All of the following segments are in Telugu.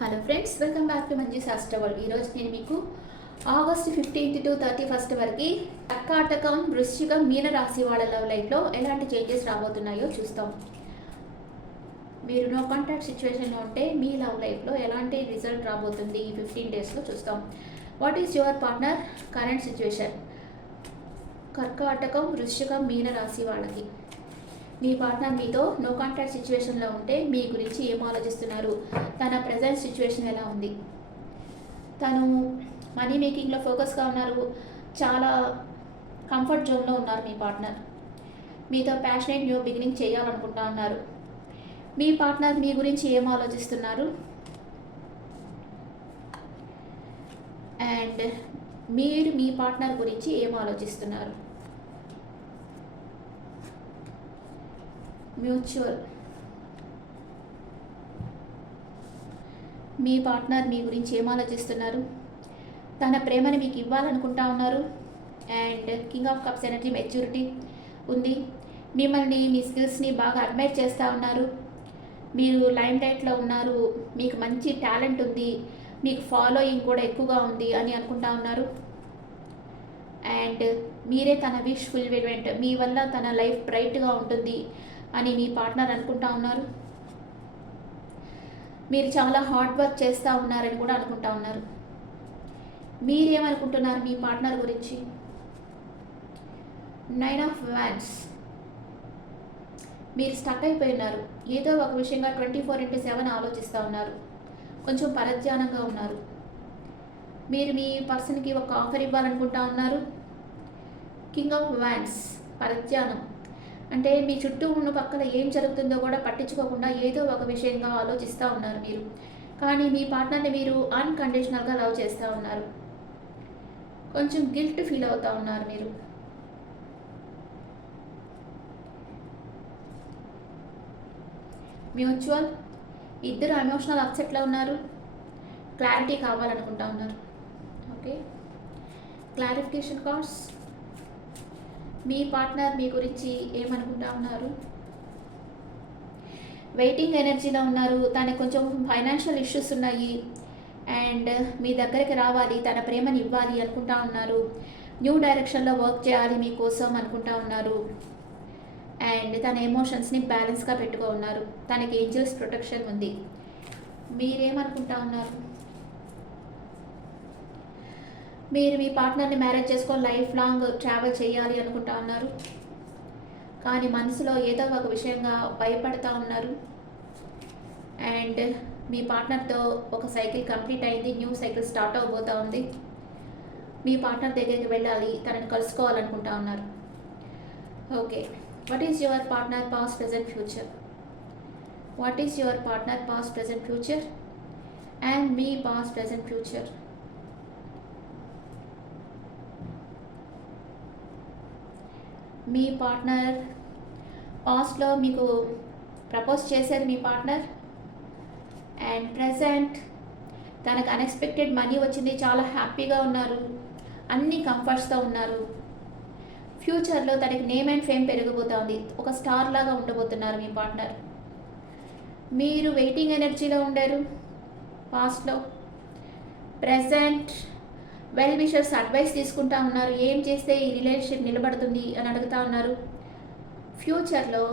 Hello friends, welcome back to Manji శాస్త్ర వరల్డ్. ఈరోజు నేను మీకు ఆగస్ట్ 15 to 31 వరకు కర్కాటకం, వృశ్చికం, మీన రాశి వాళ్ళ లవ్ లైఫ్లో ఎలాంటి చేంజెస్ రాబోతున్నాయో చూస్తాం. మీరు నో కాంటాక్ట్ సిచ్యువేషన్లో ఉంటే మీ లవ్ లైఫ్లో ఎలాంటి రిజల్ట్ రాబోతుంది ఈ 15 డేస్లో చూస్తాం. What is your partner current situation? కర్కాటకం, వృశ్చికం, మీన రాశి వాళ్ళకి మీ పార్ట్నర్ మీతో నో కాంటాక్ట్ సిచ్యువేషన్లో ఉంటే మీ గురించి ఏం ఆలోచిస్తున్నారు? తన ప్రజెంట్ సిచ్యువేషన్ ఎలా ఉంది? తను మనీ మేకింగ్లో ఫోకస్గా ఉన్నారు, చాలా కంఫర్ట్ జోన్లో ఉన్నారు మీ పార్ట్నర్. మీతో ప్యాషనేట్ న్యూ బిగినింగ్ చేయాలనుకుంటా ఉన్నారు. మీ పార్ట్నర్ మీ గురించి ఏం ఆలోచిస్తున్నారు? అండ్ మీరు మీ పార్ట్నర్ గురించి ఏం ఆలోచిస్తున్నారు? మ్యూచువల్. మీ పార్ట్నర్ మీ గురించి ఏం ఆలోచిస్తున్నారు? తన ప్రేమని మీకు ఇవ్వాలనుకుంటా ఉన్నారు. And king of cups energy, maturity ఉంది. మిమ్మల్ని, మీ స్కిల్స్ని బాగా అడ్మైర్ చేస్తూ ఉన్నారు. మీరు లైమ్ లైట్లో ఉన్నారు, మీకు మంచి టాలెంట్ ఉంది, మీకు ఫాలోయింగ్ కూడా ఎక్కువగా ఉంది అని అనుకుంటా ఉన్నారు. అండ్ మీరే తన విష్ ఫుల్ఫిల్మెంట్, మీ వల్ల తన లైఫ్ బ్రైట్గా ఉంటుంది అని మీ పార్ట్నర్ అనుకుంటా ఉన్నారు. మీరు చాలా హార్డ్ వర్క్ చేస్తూ ఉన్నారని కూడా అనుకుంటా ఉన్నారు. మీరేమనుకుంటున్నారు మీ పార్ట్నర్ గురించి? 9 of Wands. మీరు స్టక్ అయిపోయినారు, ఏదో ఒక విషయంగా 24/7 ఆలోచిస్తూ ఉన్నారు, కొంచెం పరధ్యానంగా ఉన్నారు. మీరు మీ పర్సన్కి ఒక ఆఫర్ ఇవ్వాలనుకుంటా ఉన్నారు. కింగ్ ఆఫ్ వాండ్స్, పరధ్యానం అంటే మీ చుట్టూ ఉన్న పక్కన ఏం జరుగుతుందో కూడా పట్టించుకోకుండా ఏదో ఒక విషయంగా ఆలోచిస్తూ ఉన్నారు మీరు. కానీ మీ పార్ట్నర్ని మీరు అన్కండిషనల్గా లవ్ చేస్తూ ఉన్నారు. కొంచెం గిల్ట్ ఫీల్ అవుతూ ఉన్నారు మీరు. మ్యూచువల్. ఇద్దరు ఎమోషనల్ అప్సెట్లో ఉన్నారు, క్లారిటీ కావాలనుకుంటా ఉన్నారు. Okay, clarification cards. మీ పార్ట్నర్ మీ గురించి ఏమనుకుంటా ఉన్నారు? వెయిటింగ్ ఎనర్జీలో ఉన్నారు. తనకు కొంచెం ఫైనాన్షియల్ ఇష్యూస్ ఉన్నాయి అండ్ మీ దగ్గరికి రావాలి, తన ప్రేమని ఇవ్వాలి అనుకుంటా ఉన్నారు. న్యూ డైరెక్షన్లో వర్క్ చేయాలి మీకోసం అనుకుంటా ఉన్నారు. అండ్ తన ఎమోషన్స్ని బ్యాలెన్స్గా పెట్టుకో ఉన్నారు. తనకి ఏంజల్స్ ప్రొటెక్షన్ ఉంది. మీరేమనుకుంటా ఉన్నారు? మీరు మీ పార్ట్నర్ని మ్యారేజ్ చేసుకొని లైఫ్ లాంగ్ ట్రావెల్ చేయాలి అనుకుంటా ఉన్నారు. కానీ మనసులో ఏదో ఒక విషయంగా భయపడతా ఉన్నారు. అండ్ మీ పార్ట్నర్తో ఒక సైకిల్ కంప్లీట్ అయింది, న్యూ సైకిల్ స్టార్ట్ అవబోతూ ఉంది. మీ పార్ట్నర్ దగ్గరికి వెళ్ళాలి, తనని కలుసుకోవాలనుకుంటా ఉన్నారు. Okay, what is your partner past present future? What is your partner past present future and me past present future? Me partner పాస్ట్లో మీకు ప్రపోజ్ చేశారు మీ పార్ట్నర్. అండ్ ప్రజెంట్ తనకు అన్ఎక్స్పెక్టెడ్ మనీ వచ్చింది, చాలా హ్యాపీగా ఉన్నారు, అన్ని కంఫర్ట్స్తో ఉన్నారు. ఫ్యూచర్లో తనకి నేమ్ అండ్ ఫేమ్ పెరిగిపోతుంది, ఒక స్టార్ లాగా ఉండబోతున్నారు మీ పార్ట్నర్. మీరు వెయిటింగ్ ఎనర్జీలో ఉండారు పాస్ట్లో. ప్రజెంట్ వెల్ విషర్స్ అడ్వైస్ తీసుకుంటా ఉన్నారు, ఏం చేస్తే ఈ రిలేషన్షిప్ నిలబడుతుంది అని అడుగుతూ ఉన్నారు. ఫ్యూచర్లో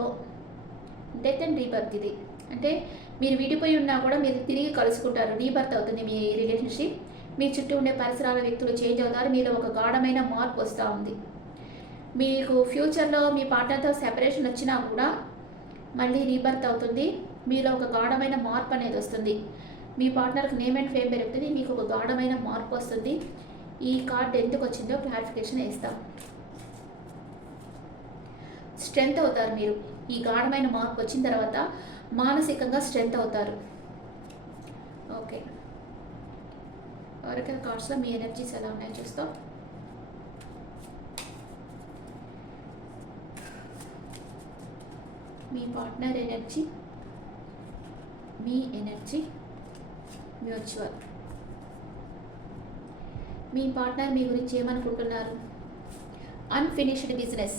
డెత్ అండ్ రీబర్త్, ఇది అంటే మీరు విడిపోయి ఉన్నా కూడా మీరు తిరిగి కలుసుకుంటారు, రీబర్త్ అవుతుంది మీ రిలేషన్షిప్. మీ చుట్టూ ఉండే పరిసరాల వ్యక్తులు చేంజ్ అవుతారు, మీలో ఒక గాఢమైన మార్పు వస్తూ ఉంది. మీకు ఫ్యూచర్లో మీ పార్ట్నర్తో సెపరేషన్ వచ్చినా కూడా మళ్ళీ రీబర్త్ అవుతుంది, మీలో ఒక గాఢమైన మార్పు అనేది వస్తుంది. మీ పార్ట్నర్కి నేమ్ అండ్ ఫేమ్ పెరుగుతుంది, మీకు ఒక గాఢమైన మార్పు వస్తుంది. ఈ కార్డ్ ఎందుకు వచ్చిందో క్లారిఫికేషన్ ఇస్తాం. స్ట్రెంగ్త్ అవుతారు మీరు, ఈ గాఢమైన మార్పు వచ్చిన తర్వాత మానసికంగా స్ట్రెంగ్త్ అవుతారు. ఓకే, ఒరకల్ కార్డ్స్లో మీ ఎనర్జీస్ ఎలా ఉన్నాయో చూస్తాం. మీ పార్ట్నర్ ఎనర్జీ, మీ ఎనర్జీ, మ్యూచువల్. మీ పార్ట్నర్ మీ గురించి ఏమనుకుంటున్నారు? Unfinished business.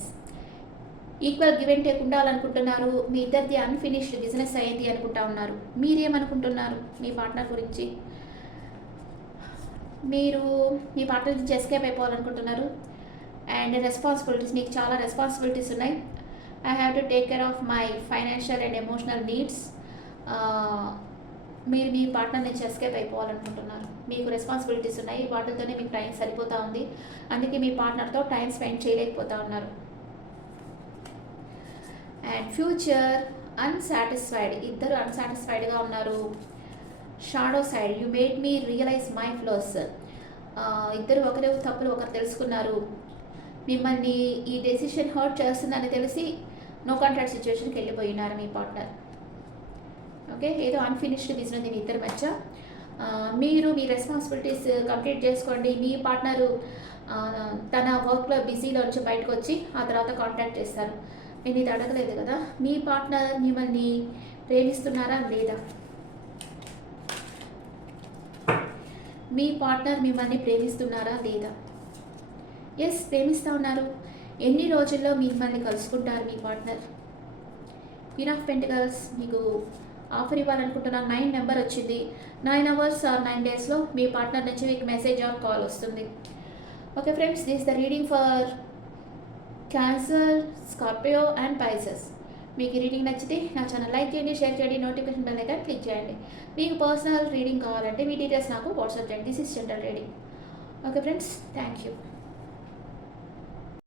Equal give and take ఉండాలనుకుంటున్నారు. మీ ఇద్దరిది అన్ఫినిష్డ్ బిజినెస్ అయ్యింది అనుకుంటా ఉన్నారు. మీరేమనుకుంటున్నారు మీ పార్ట్నర్ గురించి? మీరు మీ పార్ట్నర్ నుంచి ఎస్కేప్ అయిపోవాలనుకుంటున్నారు. అండ్ రెస్పాన్సిబిలిటీస్, మీకు చాలా రెస్పాన్సిబిలిటీస్ ఉన్నాయి. I have to take care of my financial and emotional needs. మీరు మీ పార్ట్నర్ నుంచి ఎస్కేప్ అయిపోవాలనుకుంటున్నారు. మీకు రెస్పాన్సిబిలిటీస్ ఉన్నాయి, వాటితోనే మీకు టైం సరిపోతూ ఉంది. అందుకే మీ పార్ట్నర్తో టైం స్పెండ్ చేయలేకపోతూ ఉన్నారు. అండ్ ఫ్యూచర్ అన్సాటిస్ఫైడ్, ఇద్దరు అన్సాటిస్ఫైడ్గా ఉన్నారు. Shadow side, you made me realize my flaws. ఇద్దరు ఒకరి తప్పులు ఒకరు తెలుసుకున్నారు. మిమ్మల్ని ఈ డెసిషన్ హర్ట్ చేస్తుందని తెలిసి నో కాంట్రాక్ట్ సిచ్యువేషన్కి వెళ్ళిపోయినారు మీ పార్ట్నర్. ఓకే, ఏదో అన్ఫినిష్డ్ బిజినెస్ దీని ఇద్దరి మధ్య. మీరు మీ రెస్పాన్సిబిలిటీస్ కంప్లీట్ చేసుకోండి. మీ పార్ట్నరు తన వర్క్లో బిజీలో నుంచి బయటకు వచ్చి ఆ తర్వాత కాంటాక్ట్ చేస్తారు. నేను ఇది అడగలేదు కదా, మీ పార్ట్నర్ మిమ్మల్ని ప్రేమిస్తున్నారా లేదా? మీ పార్ట్నర్ మిమ్మల్ని ప్రేమిస్తున్నారా లేదా? ఎస్, ప్రేమిస్తూ ఉన్నారు. ఎన్ని రోజుల్లో మిమ్మల్ని కలుసుకుంటారు మీ పార్ట్నర్? క్వీన్ ఆఫ్ పెంటికల్స్ మీకు ఆఫర్ ఇవ్వాలనుకుంటున్నాను. 9 నెంబర్ వచ్చింది. 9 hours ఆర్ 9 daysలో మీ పార్ట్నర్ నుంచి మీకు మెసేజ్ ఆర్ కాల్ వస్తుంది. Okay friends, this the reading for cancer, Scorpio and Pisces. మీకు రీడింగ్ నచ్చితే నా ఛానల్ లైక్ చేయండి, షేర్ చేయండి, నోటిఫికేషన్ బెల్ ఐకాన్ క్లిక్ చేయండి. మీకు పర్సనల్ రీడింగ్ కావాలంటే మీ డీటెయిల్స్ నాకు వాట్సాప్ చేయండి. This is general reading. Okay friends, thank you.